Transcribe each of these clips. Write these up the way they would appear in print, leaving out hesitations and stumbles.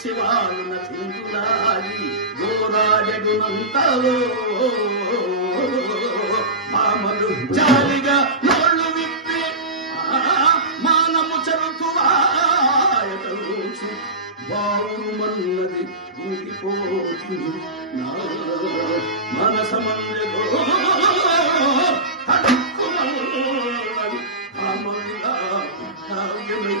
శివాలున చింతులాగి గోరాడెగునంతలో మామలు జాలిగా నోళ్ళు విప్పి మానము చరుతువాయతలోచు బావుమన్నది ముగిపోతుంది నా మనసమందెగో హక్కుమన్నది అమరులా కావ్యమై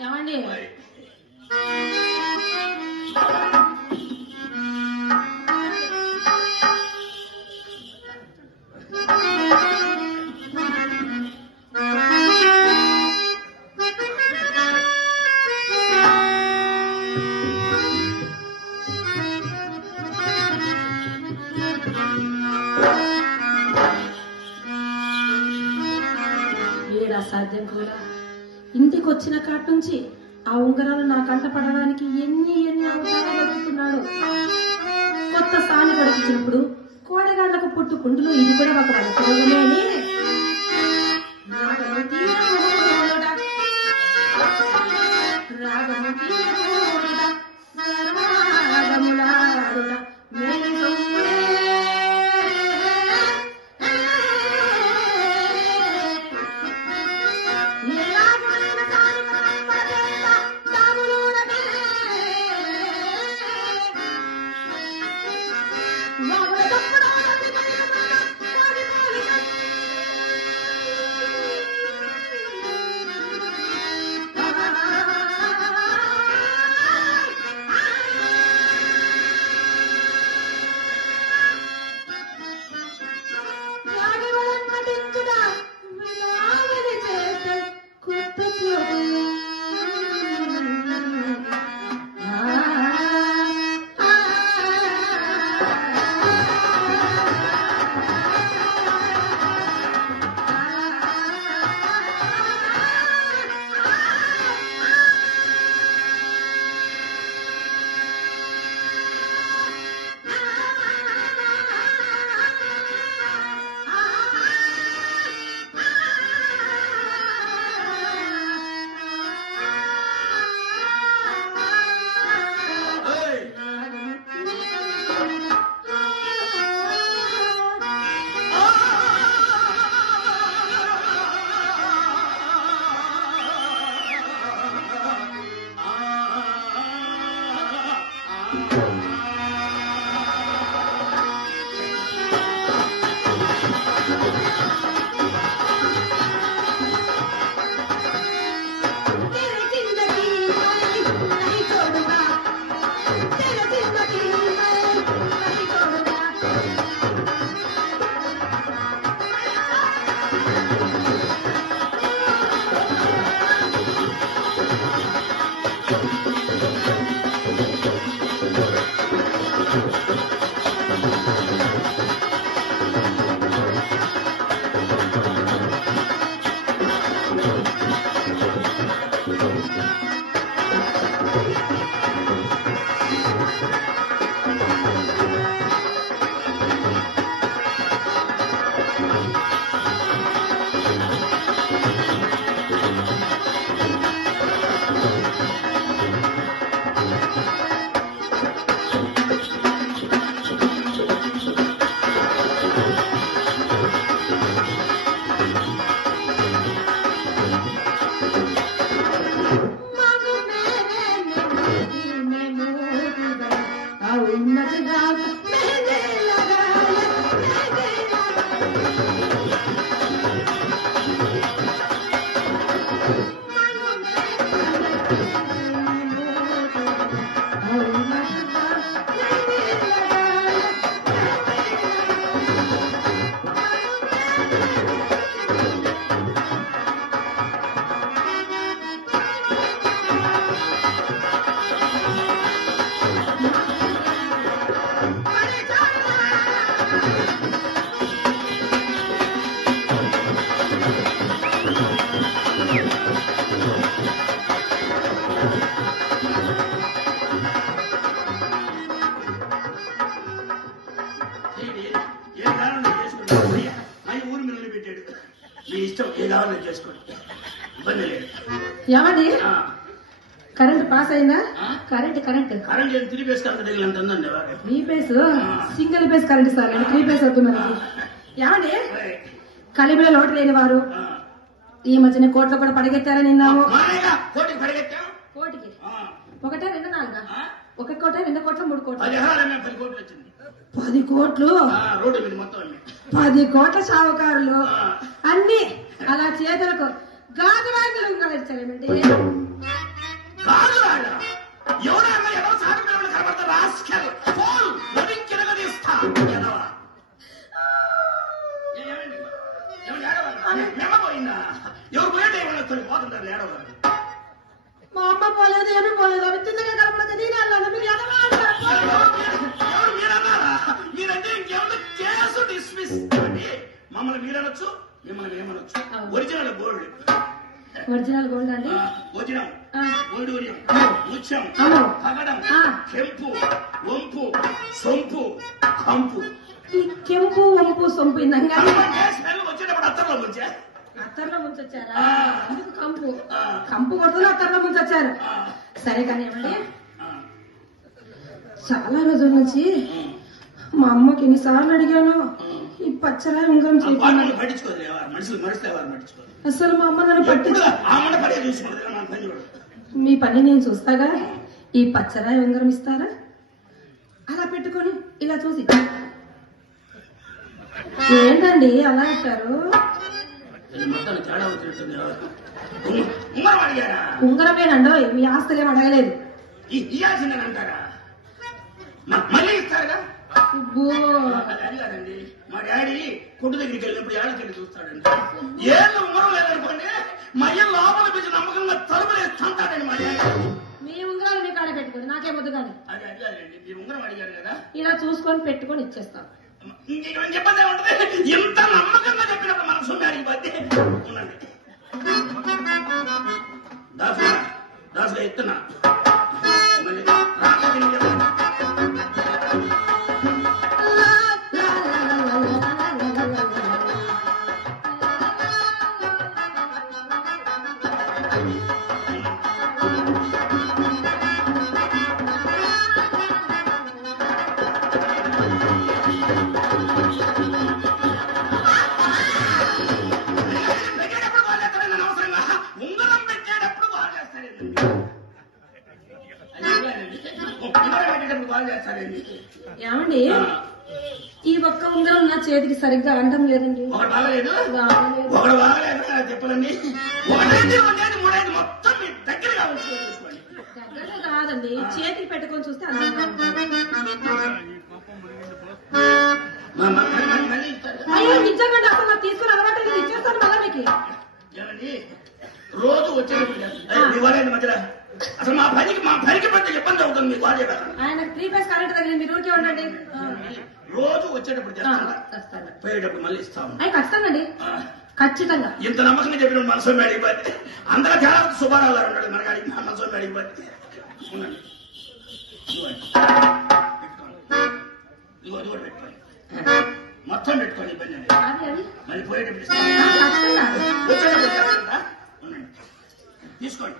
ఏమండి సాధ్యం కూడా ఇంటికి వచ్చిన కాటి నుంచి ఆ ఉంగరాలు నా కంట పడడానికి ఎన్ని అవసరాలు ఎదుగుతున్నాడు. కొత్త స్థాని పడిచినప్పుడు కోడగాళ్లకు పుట్టు కుండులు ఇది కూడా ఒక వలసలోనే మీ ఇష్టం ఏ కావాలో చేసుకోండి, ఇబ్బంది లేదు. ఏమండి కరెంట్ పాస్ అయిందా? కరెంట్ కరెంట్ ఏం 3 ఫేస్ కరెంట్ తగిలినంత ఉందండి. 3 face single phase current sir, 3 face అవుతున్నారు. ఏమండి కలిమిలో లోటు లేని వారు ఈ మధ్యన కోట్లు కూడా పడగెత్తారని విన్నాము. కోటికి 1, 2, 4 1 కోట 2 కోట్ల 3 కోట్లు 10 కోట్లు వచ్చింది. 10 కోట్లు రోడ్డు మీద మొత్తం 10 కోట్ల షావుకారులు అన్ని అలా చేతులకు గాజు వాకులు ఉండాలండి. ఎవరైనా ఎవరు సాగుతారని కనబడతారు. రాసుకెళ్ళి ఫోన్ కిరగదీస్తా పోయిందా? ఎవరు పోయేటే పోతుంటారు ఏడవ. మా అమ్మ పోలేదు, ఏమి పోలేదు, అవి తిన్నగా కనపడదు. ఎవరు మీరన్నారా? మీరంటే ఇంకేమన్నా కేసు డిస్మిస్ అని మమ్మల్ని మీరనొచ్చు, మిమ్మల్ని ఏమనొచ్చు. ఒరిజినల్ గోల్డ్ అండి. వజ్రం, వైడూర్యం, ముత్యం, పగడం, కెంపు, వంపు, సొంపు, కంపు. ఈ కెంపు వంపు సొంపు ఇందంగా వచ్చేటప్పుడు అత్తర్లో ముంచొచ్చారా? కంపు కొడుతున్నా అత్తర్లో ముంచొచ్చారు. సరే కానీ ఏమండి, చాలా రోజుల నుంచి మా అమ్మకి ఎన్నిసార్లు అడిగాను ఈ పచ్చరా ఉంగరం చేయమని. అసలు మా అమ్మ నన్ను మీ పని నేను చూస్తాగా, ఈ పచ్చరాయి ఉంగరం ఇస్తారా? అలా పెట్టుకొని ఇలా చూసి ఏంటండి అలా అంటారు? ఉంగరమేనండో, మీ ఆస్తులేం అడగలేదు. మా డాడీ కొట్టు దగ్గరికి వెళ్ళినప్పుడు ఏళ్ళకెళ్ళి చూస్తాడండి. ఏళ్ళు ఉంగరం లేదనుకోండి, మయ్య లోపల పెట్టి నమ్మకంగా తలుపులేస్తాడండి మా డాడీ. మీ ఉంగరాలు మీ కాడ పెట్టుకోండి, నాకే ముద్దు కానీ. అది అడిగారండి, మీరు ఉంగరం అడిగారు కదా, ఇలా చూసుకొని పెట్టుకొని ఇచ్చేస్తాం. చెప్పదే ఉంటది. ఇంత నమ్మకంగా చెప్పినప్పుడు మన సొమ్మాడికి బద్దే ఉండండి. దాసుగా ఎత్తున్నా ఏమండి, ఈ ఒక్క ఉంగరం నా చేతికి సరిగ్గా అంటం లేదండి. దగ్గర కాదండి, చేతికి పెట్టుకొని చూస్తే అయ్యో నిజంగా అసలు నాకు తీసుకుని అలవాటు లేదు. ఇచ్చేస్తాను మళ్ళా మీకు. రోజు వచ్చేది మధ్యలో అసలు మా పనికి పెద్ద ఇబ్బంది అవుతుంది. మీకు ఆయన 3 ఫేస్ కరెంట్ తగిలింది, మీరు ఊరికే ఉండండి. రోజు వచ్చేటప్పుడు పోయేటప్పుడు మళ్ళీ ఇస్తాము. ఖచ్చితంగా ఖచ్చితంగా. ఇంత నమ్మకంగా చెప్పిన మనసు మేడికి బట్టి అందరూ చాలా సుబ్బారావు గారు ఉన్నాడు మనకి అడిగి మనసు మేడికి బట్టి ఉండండి. ఇదిగో ఇది కూడా పెట్టుకోండి, మొత్తం పెట్టుకోండి, ఇబ్బంది అండి. మళ్ళీ పోయేటప్పుడు వచ్చేటప్పుడు ఉండండి, తీసుకోండి.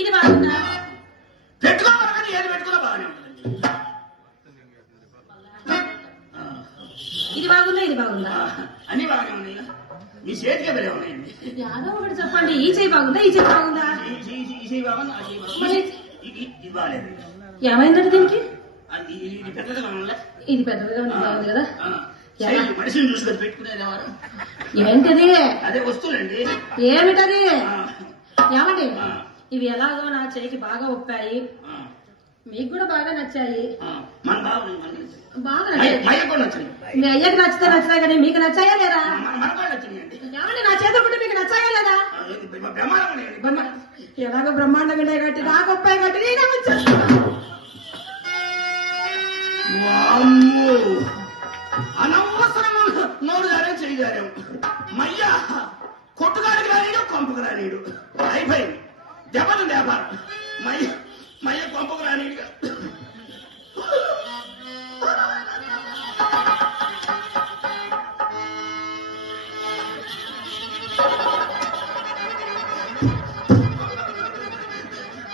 ఇది బాగుందా? పెట్టుకోవాలి కానీ ఏది పెట్టుకున్నా బాగానే ఉంటుంది. ఇది బాగుందా? ఇది బాగుందా? అన్ని బాగానే ఉన్నాయి. మీ చేతికే బలే ఉన్నాయండి. యాదో ఒకటి చెప్పండి. ఈ చేయి బాగుందా? ఈ చేతి బాగుందా? ఈ చేయి బాగుంది, ఆ చేయి బాగుంది. ఇది బాగాలేదు. ఏమైందండి దీనికి? ఇది పెద్దదిగా ఉందా? ఇది పెద్దగా ఉంది కదా. మనిషిని చూసుకొని పెట్టుకునేది ఎవరు? ఏంటది? అదే వస్తువులండి. ఏమిటది? ఏమండి ఇవి ఎలాగో నా చేయికి బాగా ఒప్పాయి, మీకు కూడా బాగా నచ్చాయి. బాగా నచ్చాయి. మీ అయ్యకి నచ్చితే నచ్చాయి కానీ మీకు నచ్చాయా లేదా? ఏమండి నా చేతులు కూడా మీకు నచ్చాయా లేదా? ఎలాగో బ్రహ్మాండంగా కట్టి నాకు ఒప్పాయి కట్టి నేనే వచ్చాను. అనవసరం నోరు గారే చేయగారేం మయ్య కొట్టుగాడికి రానీడు కొంపకు రానీడు అయిపోయింది దెబ్బలు వ్యాపారం. మయ్య కొంపకు రానీడుగా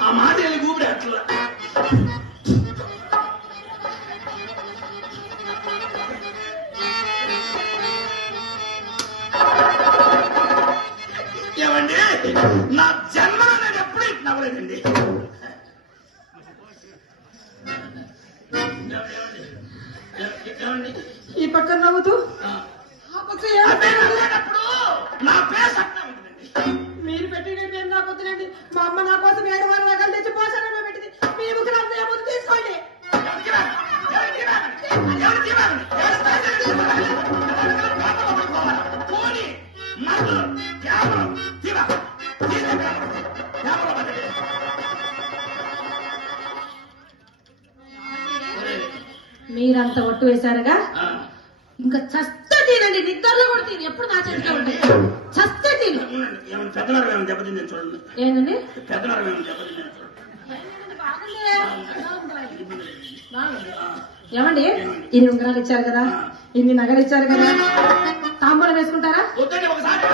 ఆ మాట వెళ్ళి గూపిడి అట్లా ఏమండి నా జన్మలో నేను ఎప్పుడు నవ్వలేదండి. ఈ పక్కన నవ్వుతూ నవ్వేటప్పుడు నా పేరు అట్లా ఉంటుందండి. మీరు పెట్టిన పేరు నాకు వద్దులేండి. మా అమ్మ నా కోసం 7 రకాలు తెచ్చి పోషణలో పెట్టింది. మీ ముగ్గురు అంతా ఏమో తీసుకోండి. మీరంతా ఒట్టు వేశారుగా, ఇంకా చస్తే తినండి. నిద్రలో కూడా తిని ఎప్పుడు నా చేతిలో ఉంటాయి. చస్తే తిని పెద్దనరం ఏమైనా దెబ్బతిందని చూడండి. ఏంటండి పెద్దనరం ఏమైనా దెబ్బతిందని చూడండి. ఏమండి ఇన్ని ఉంగరాలు ఇచ్చారు కదా, ఇన్ని నగలు ఇచ్చారు కదా, తాంబూలం వేసుకుంటారా? వద్దండి. ఒకసారి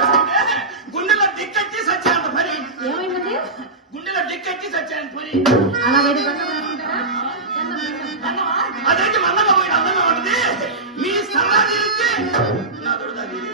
గుండెలో దిక్కెత్తి సత్యాంత పని. ఏమైందండి? గుండెలో దిక్కెత్తి సత్యాంత పని. అలాగైతే బంధం వేసుకుంటారా? అదేంటి మన్నగా పోయిన అందంగా ఉంటుంది. మీ సలహా తీరిస్తే నా దొరదా తీరి.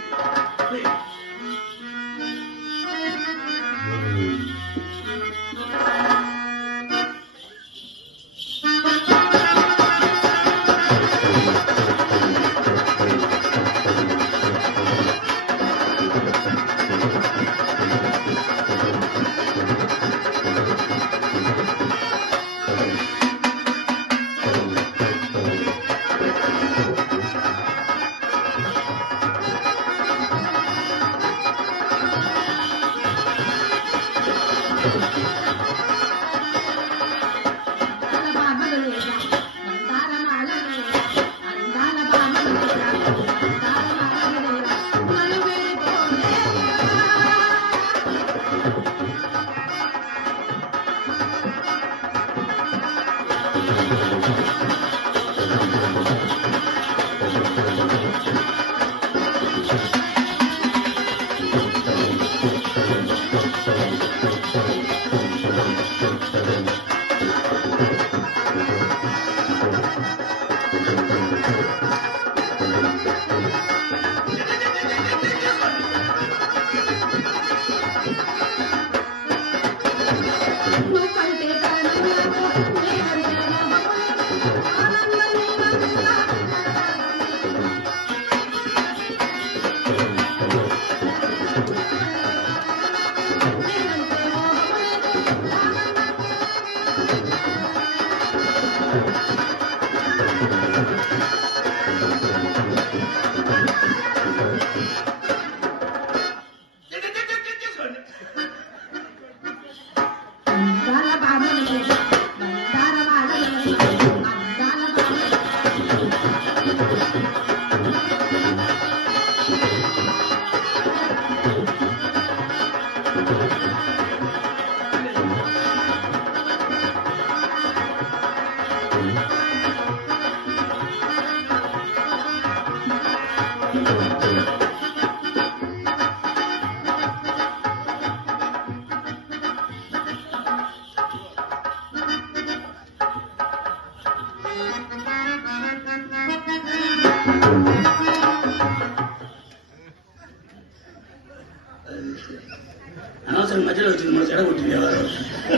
అనవసరం మధ్యలో వచ్చింది మన చెడ కొట్టింది ఎవరు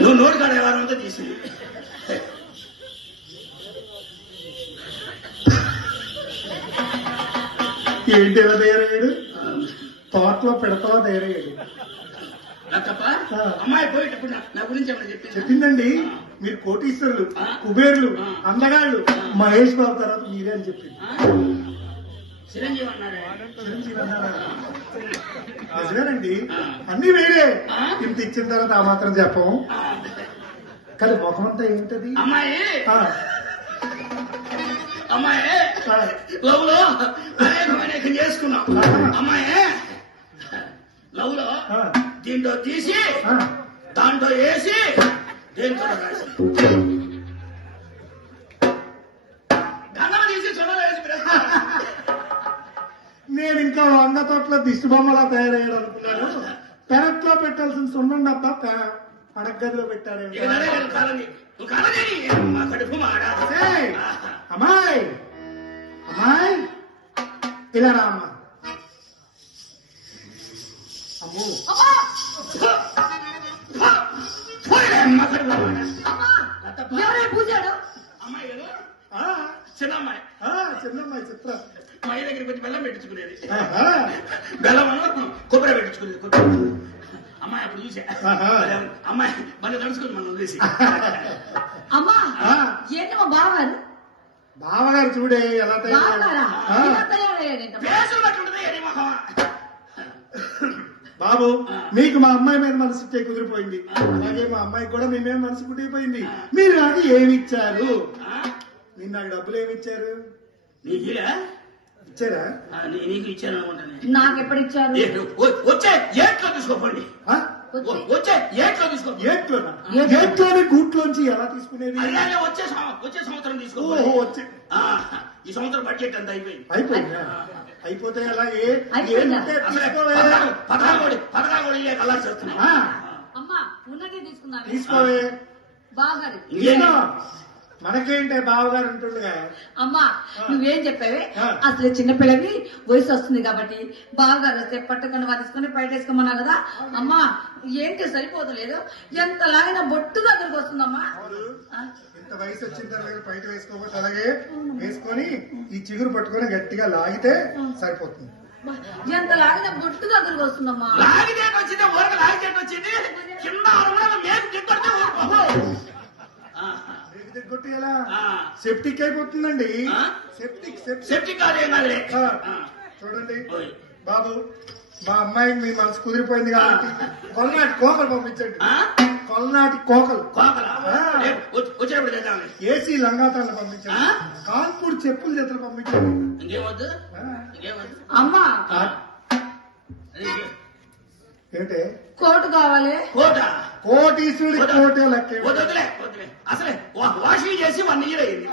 నువ్వు నోటి కాడ ఎవరు అంతా తీసింది ఏంటి ఎలా తయారయ్యాడు? తోటలో పెడతావా తయారయ్యాడు. తప్ప అమ్మాయి పోయేటప్పుడు నా గురించి ఏమైనా చెప్పిందండి. మీరు కోటీశ్వరులు, కుబేర్లు, అందగాళ్ళు, మహేష్ బాబు తర్వాత మీరే అని చెప్పింది. చిరంజీవి అన్నారా? చిరంజీవి అన్నారా? నిజమేనండి, అన్ని వేరే. ఇంత ఇచ్చిన తర్వాత ఆ మాత్రం చెప్పము. కానీ ముఖమంతా ఏంటది? అమ్మాయి లవ్ లో అనేకం చేసుకున్నాం. అమ్మాయి లవ్ లో దీంట్లో తీసి దాంట్లో వేసి దేంతో రాసి గంగలు తీసి చొడలు వేసి నేను ఇంకా వంద తోటలో దిష్టి బొమ్మలా తయారయ్యాడు అనుకున్నాను. పెరట్లో పెట్టాల్సిన సున్నం డబ్బా పడగదిలో పెట్టారు. అమ్మాయి అమ్మాయి ఇలా రా అమ్మా. అమ్మో అమ్మాయి చిన్నమ్మాయి చిన్నమ్మాయి చిత్ర మా దగ్గరికి వచ్చి బెల్లం పెట్టించుకునేది. బెల్లం కొబ్బరి పెట్టించుకునేది. అమ్మాయి అప్పుడు చూసా అమ్మాయి మళ్ళీ నడుచుకుని మనం చూసి అమ్మా ఏంటి మా బావగారు? బావగారు చూడే ఎలా బాబు, మీకు మా అమ్మాయి మీద మనసు కుదిరిపోయింది. అలాగే మా అమ్మాయికి కూడా మీ మీద మనసు కుదిరిపోయింది. మీరు నాకు ఏమి ఇచ్చారు? మీరు నాకు డబ్బులు ఏమి ఇచ్చారు? ఇచ్చారా? నీకు ఇచ్చాను అనుకుంటాను. నాకు ఎప్పుడు ఇచ్చారు? వచ్చే ఏట్లో తీసుకోండి. వచ్చే ఏట్లో తీసుకో. ఏట్లోని గూట్లోంచి ఎలా తీసుకునేది? వచ్చే సంవత్సరం తీసుకో. వచ్చే ఈ సంవత్సరం బడ్జెట్ అంతా అయిపోయిందా? అయిపోతే అలాగే పథకాలు అలా చేస్తున్నా. అమ్మా ఉన్నదే తీసుకున్నా. తీసుకోవే బావగారు. మనకేంటే బావగారు ఉంటుండగా. అమ్మా నువ్వేం చెప్పావే? అసలు చిన్నపిల్లవి వయసు వస్తుంది కాబట్టి బావగారు వస్తే పట్టుకొని వారేసుకొని బయట వేసుకోమన్నా కదా. అమ్మా ఏంటి సరిపోతలేదు? ఎంత లాగిన బొట్టు దగ్గరకు వస్తుందమ్మా. ఇంత వయసు వచ్చిన తర్వాత బయట వేసుకోకపోతే అలాగే వేసుకొని ఈ చిగురు పట్టుకొని గట్టిగా లాగితే సరిపోతుంది. ఎంత లాగిన బొట్టు దగ్గరకు వస్తుందమ్మా. లాగితేట వచ్చింది, ఊరికి లాగితేట వచ్చింది. కింద కొట్టి ఎలా సెప్టిక్ అయిపోతుందండి. సెప్టిక్ చూడండి బాబు, మా అమ్మాయికి మీ మనసు కుదిరిపోయింది కాబట్టి కొలనాటి కోకలు పంపించండి. కొలనాటి కోకలు ఏసీ లంగాతాలను పంపించండి. కాన్పూర్ చెప్పుల జతలు పంపించండి. అమ్మా ఏంటే కోటు కావాలి? కోటీశ్వరుడి కోటే లెక్క. అసలే వాషింగ్ చేసి 1 year అయింది.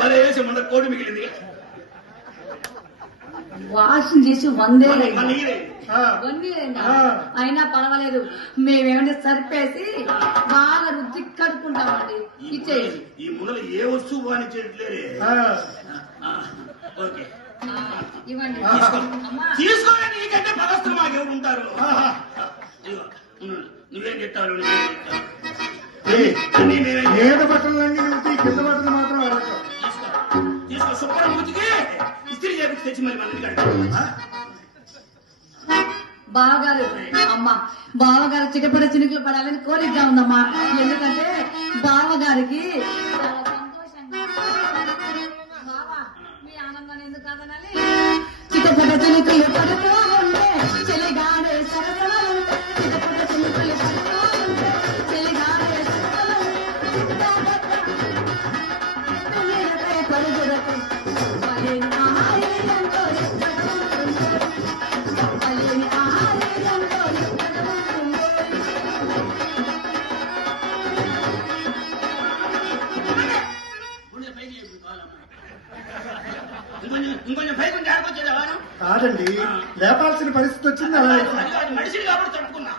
మరి వేసి మొన్న కోటి మిగిలింది. వాషింగ్ చేసి 1 year అయింది. అయినా పర్వాలేదు, మేమేమంటే సరిపేసి బాగా రుద్ది కడుక్కుంటామండి. ఇచ్చేది ఈ మునలు ఏ వస్తువు బానిచ్చేట్లేరే. ఓకే ఇవ్వండి. తీసుకోండి. నీకంటే పదస్తులు మాకెవరు ఉంటారు? నువ్వేం చెప్తావు? మీద బట్టలన్నీ నువ్వు కింద బట్టలు మాత్రం ఆడతావు. తీసుకో. శుభ్రం ముతికి ఇస్త్రీ చేపించి తెచ్చి మరి మన బావగారు. అమ్మా బావగారు చిటపడ చినుకులు పడాలని కోరికగా ఉందమ్మా. ఎందుకంటే బావగారికి చాలా సంతోషంగా. బావా మీ ఆనందాన్ని ఎందుకు కాదనాలి? చిటపడ చినుకులు పడుతూ ఉంటే చెలిగాడే సరసలు ఉంటే, చిటపడ చినుకులు పడుతూ ఉంటే చెలిగాడే సరసలు పడుగురకు ఇంకొంచెం పైకి ఆడుకొచ్చేదా? కాదండి, లేపాల్సిన పరిస్థితి వచ్చింది. అలా మనిషిని కాబట్టి తట్టుకున్నా.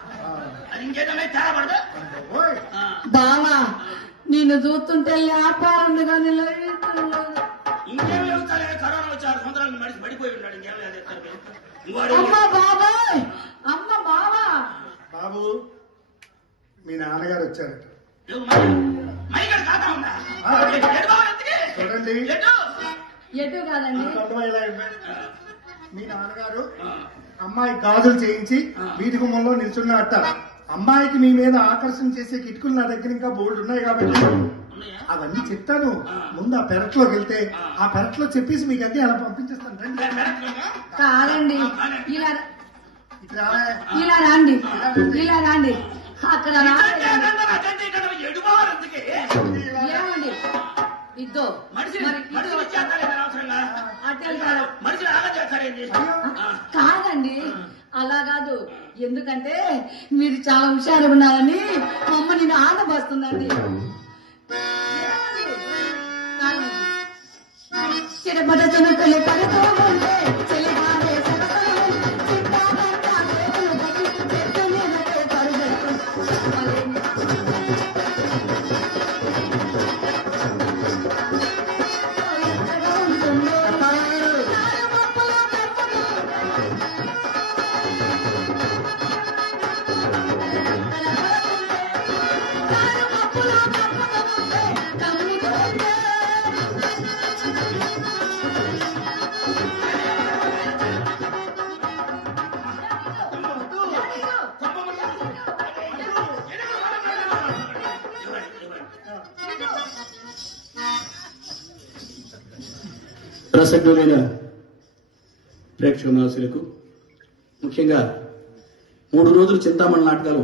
అది ఇంకేదన్నా తేడా పడదా? బావా నిన్ను చూస్తుంటే లేపాలి కానీ ఇంకేం లేవుతాలే. కరోనా వచ్చి 6 సంవత్సరాలు మనిషి పడిపోయి ఉన్నాడు. ఇంకేం లేదు. అమ్మ బాబాయ్, అమ్మ బావా. బాబు మీ నాన్నగారు వచ్చారట. మైగడ ఖాతా ఉందా? చూడండి ఎటు కాదండి. మీ నాన్నగారు అమ్మాయి గాజులు చేయించి వీధి గుమ్మంలో నిల్చున్నట్ట. అమ్మాయికి మీ మీద ఆకర్షణ చేసే కిటుకులు నా దగ్గర ఇంకా బోల్డ్ ఉన్నాయి కాబట్టి అవన్నీ చెప్తాను. ముందు ఆ పెరట్లోకి వెళ్తే ఆ పెరట్లో చెప్పేసి మీకు అన్ని అలా పంపించేస్తాను. కాదండి, ఇలా రండి, ఇలా రండి. అక్కడ ఏమండి ఇద్దో కాదండి, అలా కాదు. ఎందుకంటే మీరు చాలా హుషారు ఉన్నారని అమ్మ నేను ఆనందపడుతుందండి. చిరపడ చిన్నకలు పడుతూ ఉంటే రసజ్ఞులైన ప్రేక్షకులకు ముఖ్యంగా 3 రోజులు చింతామణి నాటకాలు